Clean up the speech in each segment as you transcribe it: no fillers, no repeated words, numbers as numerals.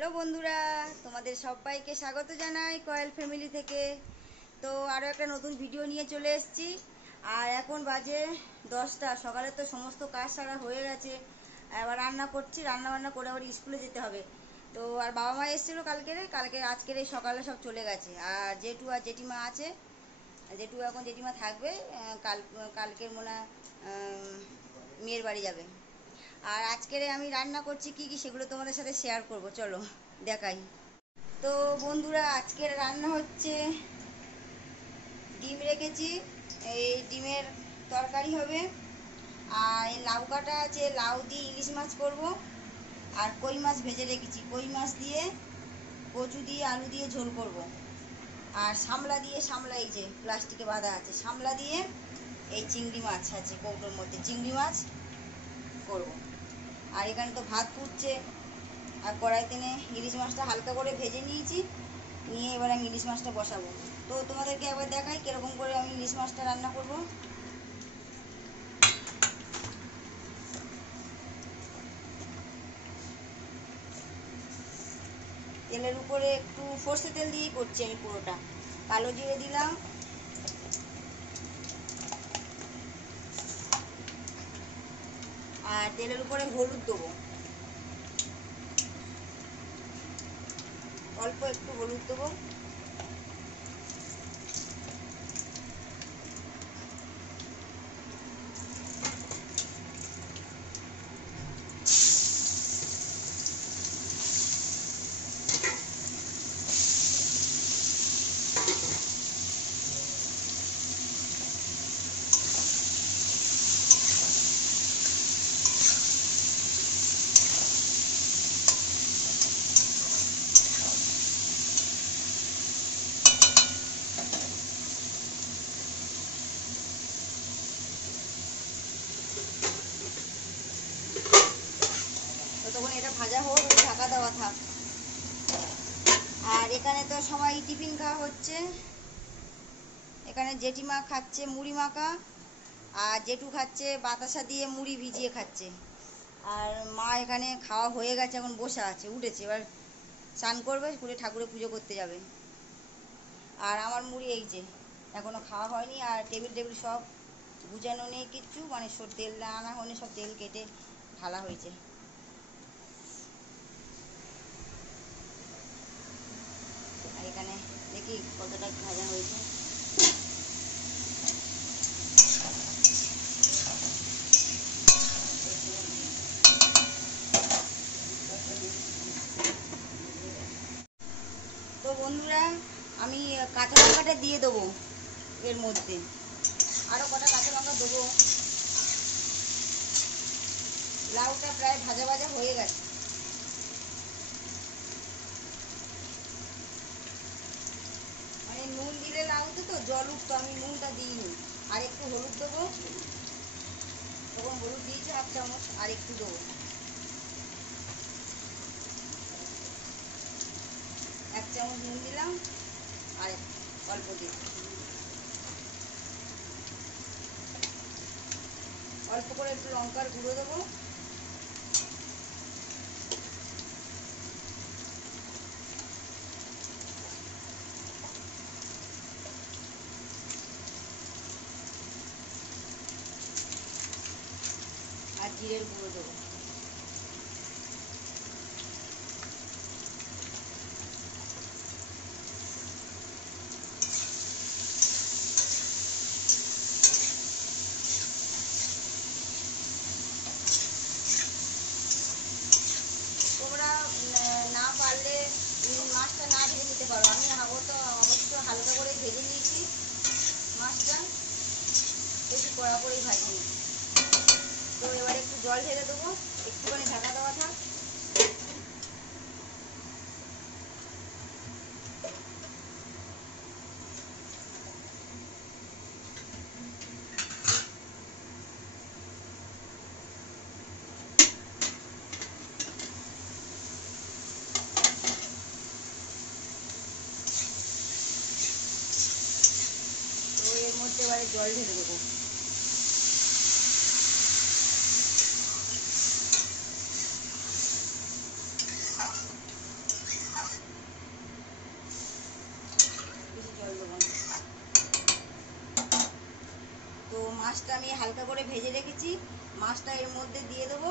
Hello বন্ধুরা, তোমাদের সবাইকে স্বাগত জানাই কয়েল ফ্যামিলি থেকে। তো আরও একটা নতুন ভিডিও নিয়ে চলে এসেছি। আর এখন বাজে 10টা। সকালে তো সমস্ত কাজ সারা হয়ে গেছে। এবার রান্না করছি, রান্না বান্না করে আবার স্কুলে যেতে হবে। তো আর বাবা মা এসেছিলো আজকের এই সকালে সব চলে গেছে। আর জেঠু আর জেঠিমা আছে। জেঠু এখন জেঠিমা থাকবে। কালকের মনে হয় মেয়ের বাড়ি যাবে। আর আজকের আমি রান্না করছি কি কি সেগুলো তোমাদের সাথে শেয়ার করব, চলো দেখাই। তো বন্ধুরা, আজকের রান্না হচ্ছে ডিম রেখেছি, এই ডিমের তরকারি হবে। আর এই লাউ কাটা আছে, লাউ দিয়ে ইলিশ মাছ করব। আর কই মাছ ভেজে রেখেছি, কই মাছ দিয়ে কচু দিয়ে আলু দিয়ে ঝোল করব। আর সামলা এই যে প্লাস্টিকে বাঁধা আছে, সামলা দিয়ে এই চিংড়ি মাছ আছে কৌটোর মধ্যে, চিংড়ি মাছ করব। আর এখানে তো ভাত ফুটছে। আর কড়াইতে ইলিশ মাছটা হালকা করে ভেজে নিয়েছি, নিয়ে এবার আমি ইলিশ মাছটা বসাবো। তো তোমাদেরকে একবার দেখাই কীরকম করে আমি ইলিশ মাছটা রান্না করব। তেলের উপরে একটু সর্ষে তেল দিয়েই করছি আমি পুরোটা। কালো জিরে দিলাম, আর তেলের উপরে হলুদ দেবো, অল্প একটু হলুদ দেবো। তো তখন এটা ভাজা হোক, ঢাকা দেওয়া থাক। আর এখানে তো সবাই টিফিন খাওয়া হচ্ছে। এখানে জেঠিমা খাচ্ছে মুড়ি মাখা, আর জেঠু খাচ্ছে বাতাসা দিয়ে মুড়ি ভিজিয়ে খাচ্ছে। আর মা এখানে খাওয়া হয়ে গেছে, এখন বসে আছে, উঠেছে, এবার স্নান করবে, করে ঠাকুরের পুজো করতে যাবে। আর আমার মুড়ি এই যে এখনও খাওয়া হয়নি। আর টেবিল টেবিল সব গুজানো নেই কিচ্ছু, মানে তেল না আনা হয়নি, সব তেল কেটে ঢালা হয়েছে। আর এখানে দেখি কতটা ভাজা হয়েছে। তো বন্ধুরা, আমি কাঁচা লঙ্কাটা দিয়ে দেবো এর মধ্যে, আরও কটা কাঁচা লঙ্কা দেবো। লাউটা প্রায় ভাজা ভাজা হয়ে গেছে। মানে নুন দিলে লাউতে তো জল উঠতো, আমি নুনটা দিইনি। আর একটু হলুদ দেবো, তখন হলুদ দিয়েছি 1/2 চামচ, আর একটু দেবো, 1 চামচ নুন দিলাম। আর অল্প দিই, অল্প করে একটু লঙ্কার গুঁড়ো দেবো। আর জিরের গুঁড়ো দেবো। তোমরা না পারলে মাছটা না ভেজে নিতে পারো। আমি অবশ্য হালকা করে ভেজে নিয়েছি মাছটা, বেশি কড়া করেই ভাজিনি। তো এবার একটু জল ঢেলে দেবো, একটুখানি ঢাকা দেওয়া থাক। তো এর মধ্যে এবারে জল ঢেলে দেবো। মাছটা আমি হালকা করে ভেজে রেখেছি, মাছটা এর মধ্যে দিয়ে দেবো।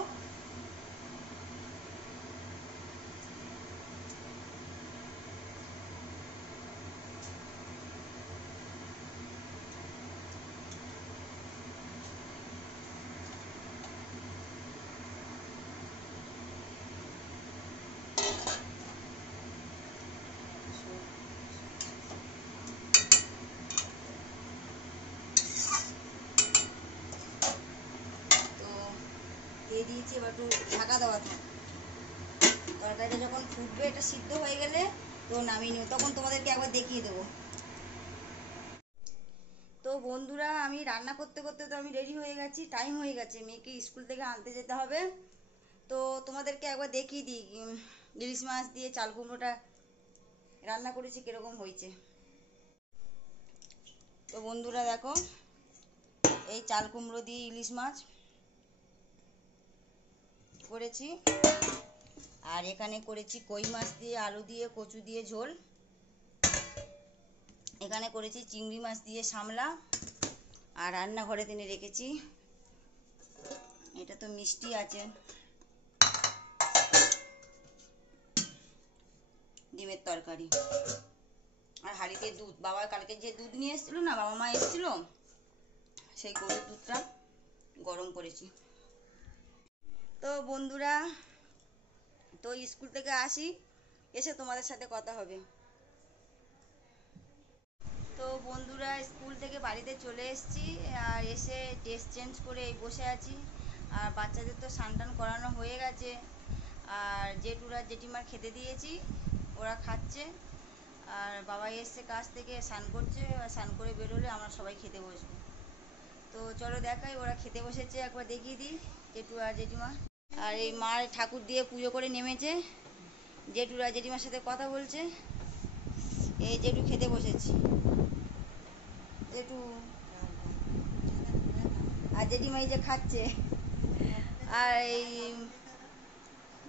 দিয়ে দিয়েছি, এবার একটু ঢাকা দেওয়া থাক। তরকারিটা যখন ফুটবে, এটা সিদ্ধ হয়ে গেলে তো নামিয়ে নিও, তখন তোমাদেরকে একবার দেখিয়ে দেবো। তো বন্ধুরা, আমি রান্না করতে করতে তো আমি রেডি হয়ে গেছি, টাইম হয়ে গেছে, মেয়েকে স্কুল থেকে আনতে যেতে হবে। তো তোমাদেরকে একবার দেখিয়ে দিই ইলিশ মাছ দিয়ে চাল কুমড়োটা রান্না করেছি কীরকম হয়েছে। তো বন্ধুরা দেখো, এই চাল কুমড়ো দিয়ে ইলিশ মাছ করেছি, আর এখানে করেছি কই মাছ দিয়ে আলু দিয়ে কচু দিয়ে ঝোল, এখানে করেছি চিংড়ি মাছ দিয়ে সামলা, আর রান্নাঘরে টেনে রেখেছি, এটা তো মিষ্টি আছে, ডিমের তরকারি, আর হাঁড়িতে দুধ। বাবা কালকে যে দুধ নিয়ে এসেছিলো না, বাবা মা এসেছিল, সেই গরুর দুধটা গরম করেছি। তো বন্ধুরা, তো স্কুল থেকে আসি, এসে তোমাদের সাথে কথা হবে। তো বন্ধুরা, স্কুল থেকে বাড়িতে চলে এসেছি, আর এসে ড্রেস চেঞ্জ করে এই বসে আছি। আর বাচ্চাদের তো স্নান টান করানো হয়ে গেছে, আর জেঠুরা জেঠিমার খেতে দিয়েছি, ওরা খাচ্ছে। আর বাবা এসছে কাজ থেকে, স্নান করছে, আর স্নান করে বেরোলে আমরা সবাই খেতে বসবো। তো চলো দেখাই, ওরা খেতে বসেছে, একবার দেখিয়ে দিই জেঠু আর জেঠিমা। আর এই মার ঠাকুর দিয়ে পুজো করে নেমেছে, জেঠুরা জেঠিমার সাথে কথা বলছে। এই জেঠু খেতে বসেছি, জেঠু আর জেঠিমা এই যে খাচ্ছে। আর এই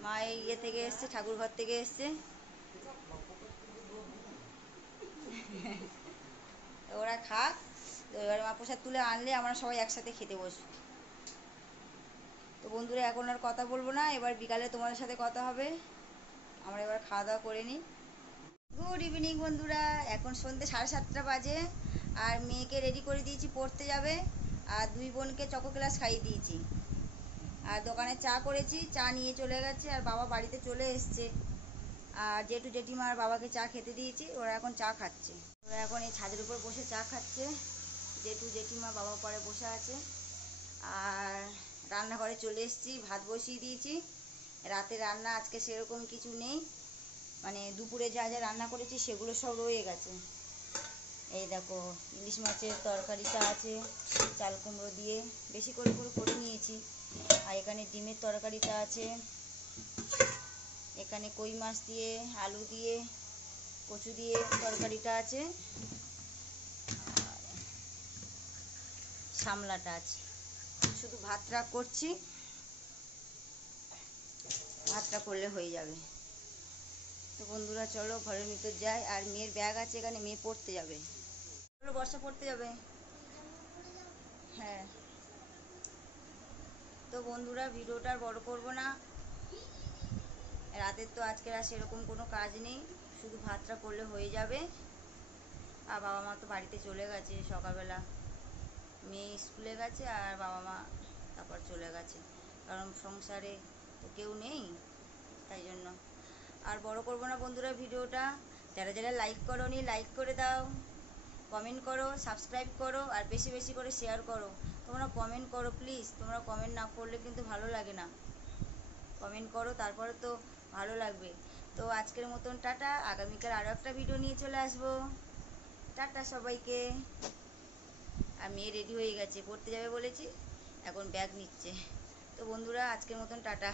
মা এই ইয়ে থেকে এসছে, ঠাকুর ঘর থেকে এসছে, ওরা খাক। তো এবার মা প্রসাদ তুলে আনলে আমরা সবাই একসাথে খেতে বসবো। তো বন্ধুরা, এখন আর কথা বলবো না, এবার বিকালে তোমাদের সাথে কথা হবে। আমরা এবার খাওয়া দাওয়া করে নিই। গুড ইভিনিং বন্ধুরা, এখন সন্ধ্যে 7:30 বাজে, আর মেয়েকে রেডি করে দিয়েছি, পড়তে যাবে, আর দুই বোনকে চকো ক্লাস খাইয়ে দিয়েছি, আর দোকানে চা করেছি, চা নিয়ে চলে গেছে, আর বাবা বাড়িতে চলে এসছে। আর জেঠু জেঠিমা আর বাবাকে চা খেতে দিয়েছি, ওরা এখন চা খাচ্ছে। ওরা এখন এই ছাদের উপর বসে চা খাচ্ছে, জেঠু জেঠিমা বাবা পরে বসে আছে। আর রান্নাঘরে চলে এসেছি, ভাত বসিয়ে দিয়েছি। রাতে রান্না আজকে সেরকম কিছু নেই, মানে দুপুরে যা যা রান্না করেছি সেগুলো সব রয়ে গেছে। এই দেখো, ইলিশ মাছের তরকারিটা আছে চাল কুমড়ো দিয়ে, বেশি করে করে নিয়েছি। আর এখানে ডিমের তরকারিটা আছে, এখানে কই মাছ দিয়ে আলু দিয়ে কচু দিয়ে তরকারিটা আছে, সামলাটা আছে। শুধু ভাতটা করছি, ভাতটা করলে হয়ে যাবে। তো বন্ধুরা, চলো ঘরের ভিতর যাই। আর মেয়ের ব্যাগ আছে এখানে, মেয়ে পড়তে যাবে, চলো বর্ষা পড়তে যাবে। হ্যাঁ, তো বন্ধুরা, ভিডিওটা আর বড় করবো না, রাতের তো আজকের আর সেরকম কোনো কাজ নেই, শুধু ভাতটা করলে হয়ে যাবে। আর বাবা মা তো বাড়িতে চলে গেছে সকালবেলা, মেয়ে স্কুলে গেছে, আর বাবা মা তারপর চলে গেছে, কারণ সংসারে তো কেউ নেই, তাই জন্য আর বড় করবো না বন্ধুরা ভিডিওটা। যারা যারা লাইক করোনি, লাইক করে দাও, কমেন্ট করো, সাবস্ক্রাইব করো, আর বেশি বেশি করে শেয়ার করো। তোমরা কমেন্ট করো প্লিজ, তোমরা কমেন্ট না করলে কিন্তু ভালো লাগে না, কমেন্ট করো, তারপরে তো ভালো লাগবে। তো আজকের মতন টাটা, আগামীকাল আরও একটা ভিডিও নিয়ে চলে আসবো। টাটা সবাইকে। আর মেয়ে রেডি হয়ে গেছে, পড়তে যাবে বলেছি, এখন ব্যাগ নিচ্ছে। তো বন্ধুরা, আজকের মতন টাটা।